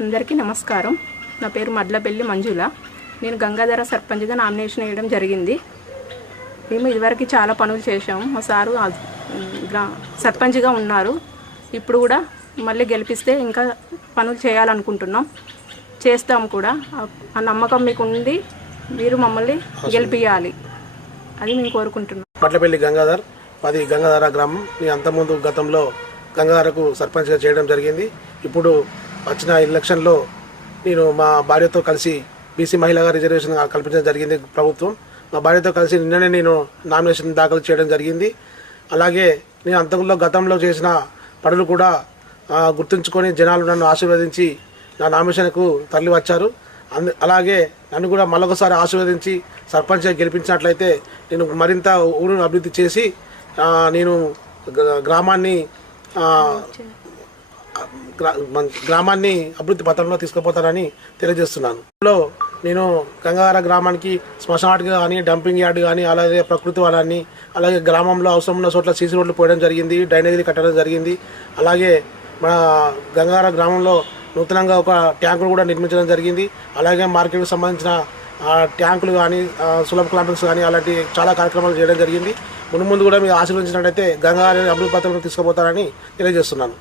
అందరికీ నమస్కారం. నా పేరు మడ్లపల్లి మంజుల. నేను గంగాధర సర్పంచ్గా నామినేషన్ వేయడం జరిగింది. మేము ఇదివరకు చాలా పనులు చేశాము. మా సారు సర్పంచ్గా ఉన్నారు. ఇప్పుడు కూడా మళ్ళీ గెలిపిస్తే ఇంకా పనులు చేయాలనుకుంటున్నాం. చేస్తాం కూడా. ఆ- నమ్మకం మీకు ఉండి మీరు మమ్మల్ని గెలిపియాలి. అది మేము కోరుకుంటున్నాం. పట్లపల్లి గంగాధర్ మాది గంగాధర గ్రామం. నేను అంతకుముందు గతంలో గంగాధరకు సర్పంచ్గా చేయడం జరిగింది. ఇప్పుడు వచ్చిన ఎలక్షన్లో నేను మా భార్యతో కలిసి బీసీ మహిళగా రిజర్వేషన్ కల్పించడం జరిగింది ప్రభుత్వం. మా భార్యతో కలిసి నిన్ననే నేను నామినేషన్ దాఖలు చేయడం జరిగింది. అలాగే నేను అంతకులో గతంలో చేసిన పనులు కూడా గుర్తుంచుకొని జనాలు నన్ను ఆశీర్వదించి నా నామినేషన్కు తరలి వచ్చారు అందు అలాగే నన్ను కూడా మరొకసారి ఆశీర్వదించి సర్పంచ్గా గెలిపించినట్లయితే నేను మరింత ఊరును అభివృద్ధి చేసి నేను గ్రా- గ్రామాన్ని గ్రామాన్ని అభివృద్ధి పథంలో తీసుకుపోతారని తెలియజేస్తున్నాను. లో నేను గంగార గ్రామానికి శ్మశానాట్ కానీ డంపింగ్ యార్డ్ కానీ అలాగే ప్రకృతి వనాన్ని అలాగే గ్రామంలో అవసరం ఉన్న చోట్ల సీసీ రోడ్లు పోయడం జరిగింది డ్రైనేజీలు కట్టడం జరిగింది. అలాగే మన గంగాధర గ్రామంలో నూతనంగా ఒక ట్యాంకులు కూడా నిర్మించడం జరిగింది. అలాగే మార్కెట్కి సంబంధించిన ట్యాంకులు కానీ సులభ క్లాంపింగ్స్ కానీ అలాంటి చాలా కార్యక్రమాలు చేయడం జరిగింది. ముందు ముందు కూడా మీరు ఆశీర్వదించినట్టయితే గంగాధర అభివృద్ధి పత్రంలో తీసుకుపోతారని తెలియజేస్తున్నాను.